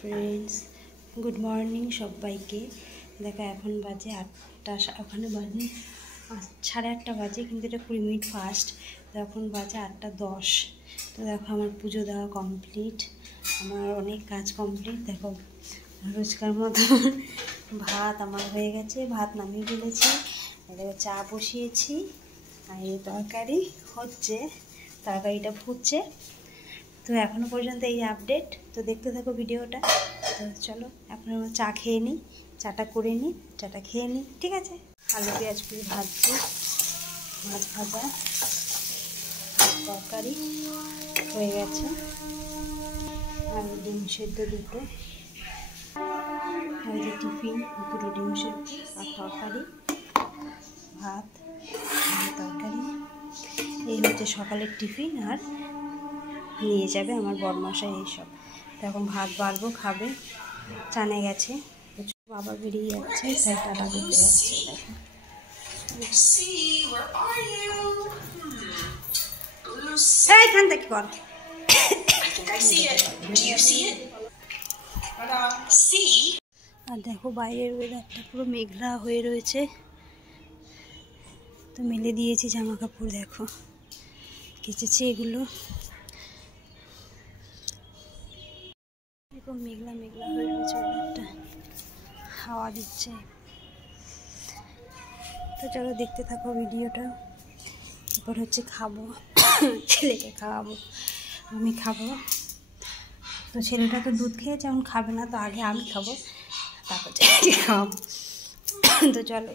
Friends good morning सबाइके देखो এখন বাজে 8টা ওখানে বাজে 8:30 বাজে কিন্তু এটা 20 মিনিট ফাস্ট তো এখন বাজে 8:10 তো দেখো আমার পুজো দেওয়া কমপ্লিট আমার অনেক কাজ কমপ্লিট দেখো রোজকার মতো ভাত আমার হয়ে গেছে ভাত নামিয়ে ফেলেছি এদিকে চা বসিয়েছি আর এই তরকারি হচ্ছে তরকারিটা ফুটছে তো এখনো পর্যন্ত এই আপডেট তো দেখতে থাকো ভিডিওটা তো চলো এখন আমরা চা খেয়ে নিই চাটা করে নিই চাটা খেয়ে নিই ঠিক আছে আলু পেঁয়াজ করে ভাজছি মাছ ভাজা তরকারি হয়ে গেছে আর ডিম সেদ্ধ দুটো আর যে টিফিন দুটো ডিম সেদ্ধ আর তরকারি ভাত তরকারি এই হচ্ছে সকালের টিফিন আর নিয়ে যাবে আমার বড়মশাই এইসব তো এখন ভাত বাড়বো খাবে চানে গেছে বাবা বেরিয়ে যাচ্ছে তাই টাটা দিতে যাচ্ছে এইখান থেকে কর আর দেখো বাইরের ওয়েদারটা পুরো মেঘলা হয়ে রয়েছে তো মেলে দিয়েছি জামা কাপড় দেখো কেচেছি এগুলো এরকম মেঘলা মেঘলা হয়ে রয়েছে ওয়েদারটা হাওয়া দিচ্ছে তো চলো দেখতে থাকো ভিডিওটা এরপর হচ্ছে খাবো ছেলেকে খাওয়াবো আমি খাবো তো ছেলেটা তো দুধ খেয়েছে এখন খাবে না তো আগে আমি খাবো তারপর ছেলেকে খাওয়াবো তো চলো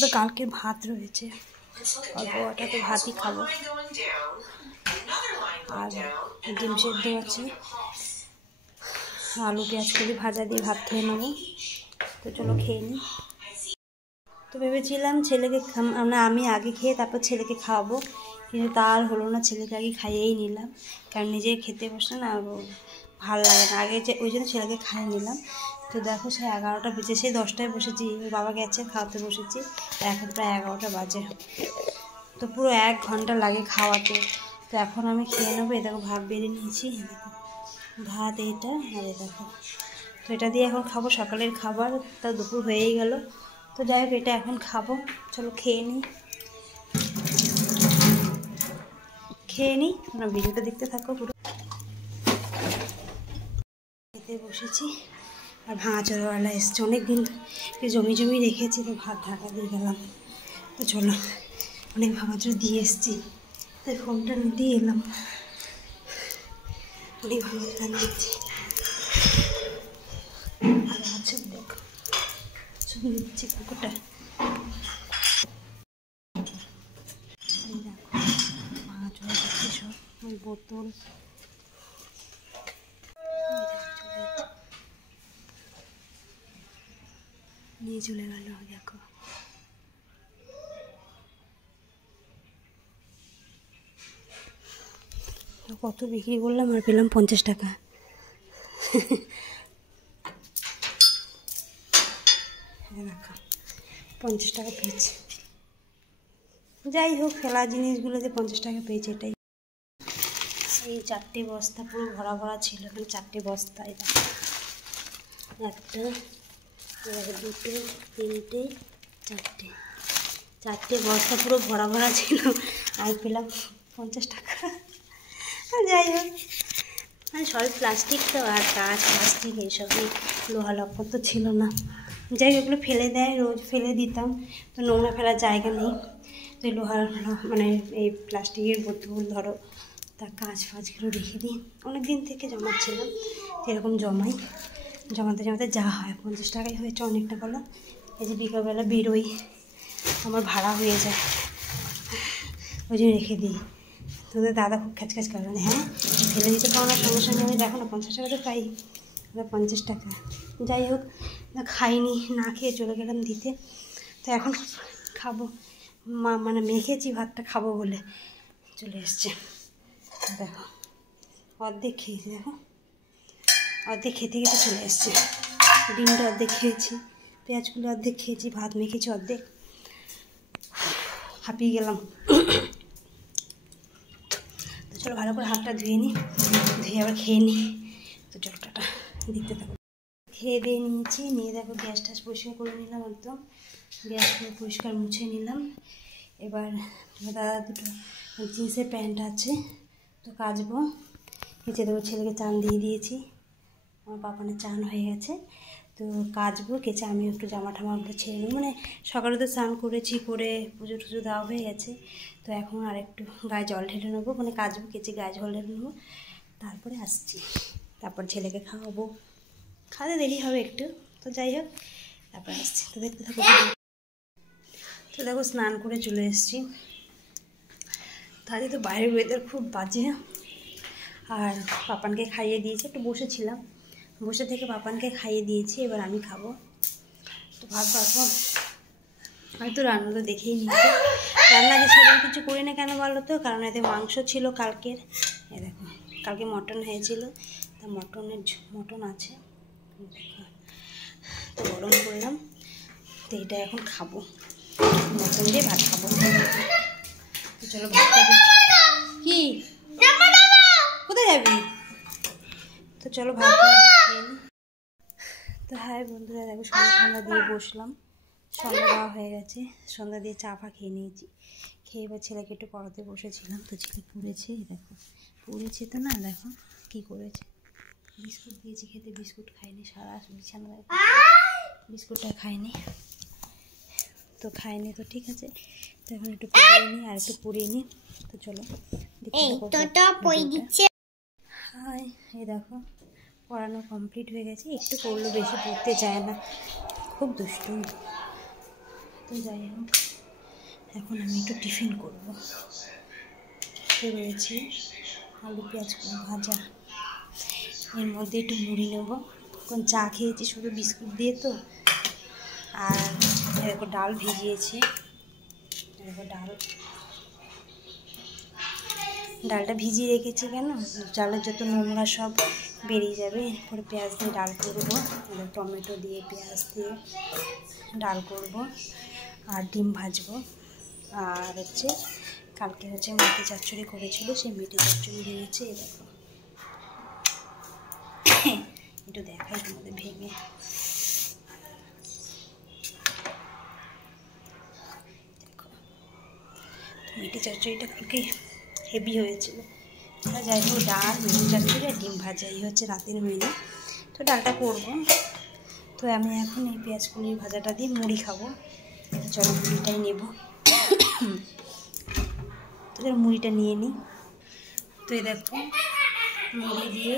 তো কালকে ভাত রয়েছে অল্প ওটাতে ভাতই খাবো আর ডিম সেদ্ধ আছে আলু পেঁয়াজ করে ভাজা দিয়ে ভাত খেয়ে নেবো তো চলো খেয়ে নিই তো ভেবেছিলাম ছেলেকে আমি আগে খেয়ে তারপর ছেলেকে খাওয়াবো কিন্তু তার হলো না ছেলেকে আগে খাইয়েই নিলাম কারণ নিজে খেতে বসলে না ভালো লাগে না আগে ওই জন্য ছেলেকে খাইয়ে নিলাম তো দেখো সে 11টা বেজে সেই 10টায় বসেছি বাবা গেছে খাওয়াতে বসেছি এখন প্রায় 11টা বাজে তো পুরো 1 ঘন্টা লাগে খাওয়াতে তো এখন আমি খেয়ে নেবো এ দেখো ভাত বেড়ে নিয়েছি ভাত এইটা আর দেখো তো এটা দিয়ে এখন খাবো সকালের খাবার তা দুপুর হয়েই গেল তো যাই হোক এটা এখন খাবো চলো খেয়ে নিই তোমরা ভিডিওটা দেখতে থাকো পুরো খেতে বসেছি আর ভাঙাচোরওয়ালা এসছে অনেকদিন জমি রেখেছি তো ভাত ঢাকা দিয়ে গেলাম তো চলো অনেক ভাঙাচোর দিয়ে এসছি তাই ফোনটা দিয়ে এলাম অনেক ভালো গান দিচ্ছি আর আছে দেখো ছবি দিচ্ছি কুকুরটা দেখো ভাঙাচোরা দিচ্ছি সব ওই বোতল নিয়ে চলে গেল দেখো কত বিক্রি করলাম আর পেলাম 50 টাকা দেখো 50 টাকা পেয়েছে যাই হোক ফেলা জিনিসগুলোতে 50 টাকা পেয়েছে এটাই এই 4টে বস্তা পুরো ভরা ভরা ছিল এখানে 4টে বস্তা এটা একটা দুটো তিনটে চারটে বস্তা পুরো ভরা ভরা ছিল আর পেলাম 50 টাকা যাই হোক মানে সবই প্লাস্টিক তো আর কাঁচ প্লাস্টিক এইসবই লোহা লক্কর তো ছিল না যাই হোক ওগুলো ফেলে দেয় রোজ ফেলে দিতাম তো নোংরা ফেলার জায়গা নেই তো লোহার মানে এই প্লাস্টিকের বোতল ধরো তার কাঁচ ফাঁচগুলো রেখে দিই অনেক দিন থেকে জমাচ্ছিলাম এরকম জমাতে যা হয় 50 টাকাই হয়েছে অনেক টাকা হলো এই যে বিকালবেলা বেরোই আমার ভাড়া হয়ে যায় ওই জন্য রেখে দিই তোদের দাদা খুব খ্যাচখ্যাচ করে হ্যাঁ ফেলে দিতে পারো না সঙ্গে সঙ্গে আমি দেখো না 50 টাকা তো পাই 50 টাকা যাই হোক খাইনি না খেয়ে চলে গেলাম দিতে তো এখন খাবো মানে মেখেছি ভাতটা খাবো বলে চলে এসছে দেখো অর্ধেক খেয়েছি দেখো অর্ধেক খেতে চলে এসছে ডিমটা অর্ধেক খেয়েছি পেঁয়াজগুলো অর্ধেক খেয়েছি ভাত মেখেছি অর্ধেক হাঁপিয়ে গেলাম তো চলো ভালো করে হাতটা ধুয়ে নিই ধুয়ে আবার খেয়ে নিই তো চলো টাটা দেখতে থাকো। খেয়ে দিয়ে নিয়েছি, নিয়ে দেখো গ্যাস ট্যাস পরিষ্কার করে নিলাম, একদম গ্যাস পরিষ্কার মুছে নিলাম। এবার দাদা দুটো জিন্সের প্যান্ট আছে তো কাচবো। নিচে দেখো ছেলেকে চান দিয়ে দিয়েছি, আমার পাপানের চান হয়ে গেছে। তো কাচবো, কেচে আমি একটু জামা ঠামাগুলো ছেড়ে নেবো। মানে সকালে তো স্নান করেছি, করে পুজো টুজো দেওয়া হয়ে গেছে। তো এখন আর একটু গায়ে জল ঢেলে নেবো, মানে কাচবো, কেচে গায়ে জল ঢেলে নেবো, তারপরে আসছি। তারপর ছেলেকে খাওয়াবো, খাওয়াতে দেরি হবে একটু, তো যাই হোক তারপরে আসছি। তো দেখতে থাকো। তো দেখো স্নান করে চলে এসেছি। তাহলে তো বাইরের ওয়েদার খুব বাজে। আর পাপানকে খাইয়ে দিয়েছি, একটু বসেছিলাম, বসে থেকে পাপানকে খাইয়ে দিয়েছি, এবার আমি খাবো। তো ভাববো এখন হয়তো রান্না তো দেখেই নিয়েছি, রান্না সেরকম কিছু করি না কেন বলো তো, কারণ এতে মাংস ছিল কালকের। এ দেখো কালকে মটন হয়েছিল, তা মটন আছে, তো গরম করলাম, তো এটা এখন খাবো, মটন দিয়ে ভাত খাবো। তো চলো ভাত খাবো। কি কোথায় যাবি? তো চলো ভাত খেয়ে নি। তো হ্যাঁ বন্ধুরা দেখো সন্ধ্যা দিয়ে বসলাম, সন্ধ্যা দেওয়া হয়ে গেছে, সন্ধ্যা দিয়ে চা ফা খেয়ে নিয়েছি। খেয়ে এবার ছেলেকে একটু পড়াতে বসেছিলাম, তো ছেলে পড়েছে, দেখো পড়েছে তো না, দেখো কী করেছে, বিস্কুট দিয়েছি খেতে, বিস্কুট খায়নি, সারা বিছানা বিস্কুটটা খায়নি, তো খায়নি, তো ঠিক আছে। তো এখন একটু পড়িয়ে নিই, আর একটু পড়িয়ে নিই। তো চলো হাই, এই দেখো পড়ানো কমপ্লিট হয়ে গেছে, একটু পড়লো, বেশি পড়তে চায় না, খুব দুষ্টু। তো যাই হোক এখন আমি একটু টিফিন করবো। রয়েছে আলু পেঁয়াজ ভাজা, এর মধ্যে একটু মুড়ি নেবো, কারণ চা খেয়েছি শুধু বিস্কুট দিয়ে তো। আর এরকম ডাল ভিজিয়েছি, এরকম ডালটা ভিজিয়ে রেখেছি কেন, ডালের যত নোংরা সব বেরিয়ে যাবে। এরপরে পেঁয়াজ দিয়ে ডাল করবো, টমেটো দিয়ে পেঁয়াজ দিয়ে ডাল করব, আর ডিম ভাজবো। আর হচ্ছে কালকে হচ্ছে মেটে চচ্চড়ি করেছিল, সেই মেটে চচ্চড়ি রয়েছে। এই দেখো একটু দেখাই তোমাদের ভেঙে, দেখো মেটে চচ্চড়িটা কালকে হেভি হয়েছিল। যাই হোক ডাল, মেটে চচ্চড়ি আর ডিম ভাজা, এই হচ্ছে রাতের মেনু। তো ডালটা করবো, তো আমি এখন এই পেঁয়াজ কলির ভাজাটা দিয়ে মুড়ি খাবো। চলো মুড়িটাই নেব, তোদের মুড়িটা নিয়ে নিই। তো এই দেখো মুড়ি দিয়ে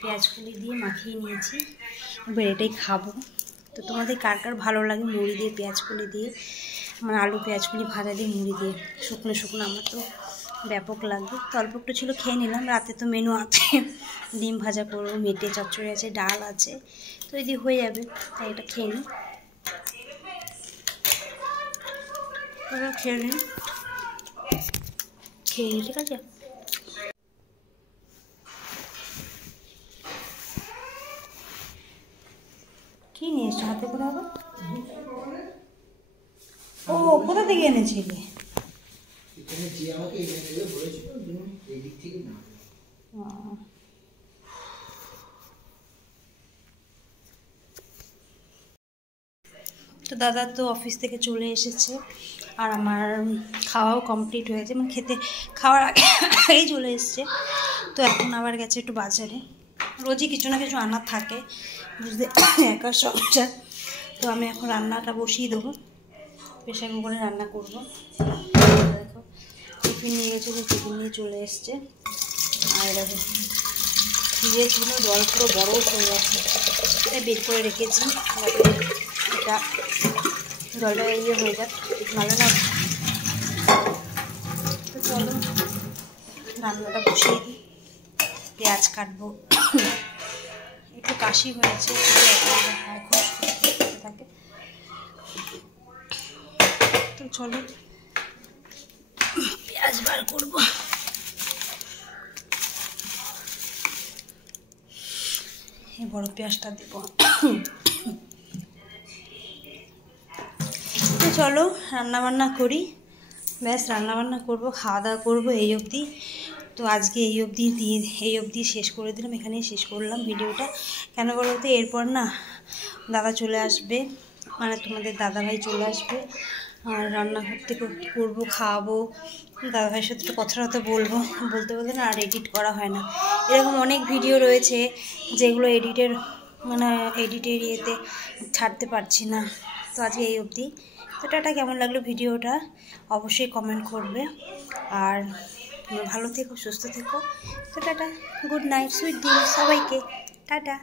পেঁয়াজ কলি দিয়ে মাখিয়ে নিয়েছি, এবার এটাই খাবো। তো তোমাদের কার কার ভালো লাগে মুড়ি দিয়ে পেঁয়াজ কলি দিয়ে, মানে আলু পেঁয়াজ কলি ভাজা দিয়ে মুড়ি দিয়ে শুকনো শুকনো, আমার তো ব্যাপক লাগবে। তো অল্প একটু ছিল খেয়ে নিলাম, রাতে তো মেনু আছে, ডিম ভাজা করবো, মেটে চচ্চড়ি আছে, ডাল আছে, তো এই দিয়ে হয়ে যাবে। তাই এটা খেয়ে নিই, খেয়ে নিই, খেয়ে নিই, ঠিক আছে। কি নিয়ে এসছো হাতে করে আবার? ও কোথা থেকে এনেছিলে? তো দাদা তো অফিস থেকে চলে এসেছে, আর আমার খাওয়াও কমপ্লিট হয়েছে, মানে খাওয়ার আগেই চলে এসছে। তো এখন আবার গেছে একটু বাজারে, রোজই কিছু না কিছু আনার থাকে, বুঝতে একার সংসার। তো আমি এখন রান্নাটা বসিয়ে দেবো, প্রেশার কুকারে রান্না করবো। দেখো টিফিন নিয়ে গেছে, টিফিন নিয়ে চলে এসছে। আর দেখো ফ্রিজে ছিল জল, পুরো বড়ও হয়ে গেছে, এটা বের করে রেখেছি, এটা জলটা ইয়ে হয়ে যাক, ভালো না। তো চলো রান্নাটা বসিয়ে দিই, পেঁয়াজ কাটবো, একটু কাশি হয়েছে থাকে। তো চলো পেঁয়াজ বার করবো, এই বড় পেঁয়াজটা দেবো। তো চলো রান্নাবান্না করি, ব্যাস রান্নাবান্না করবো, খাওয়া দাওয়া করবো, এই অবধি। তো তো আজকে এই অবধি শেষ করে দিলাম, এখানেই শেষ করলাম ভিডিওটা। কেন বলো তো, এরপর না দাদা চলে আসবে, মানে তোমাদের দাদাভাই চলে আসবে, আর রান্না করবো, খাওয়াবো, দাদাভাইয়ের সাথে একটু কথা বলবো, বলতে না আর এডিট করা হয় না। এরকম অনেক ভিডিও রয়েছে যেগুলো এডিটের ইয়েতে ছাড়তে পারছি না। তো আজকে এই অবধি। তো টাটা, কেমন লাগলো ভিডিওটা অবশ্যই কমেন্ট করবে, আর ভালো থেকো, সুস্থ থেকো। তো tata, good night, sweet dreams সবাইকে, টাটা।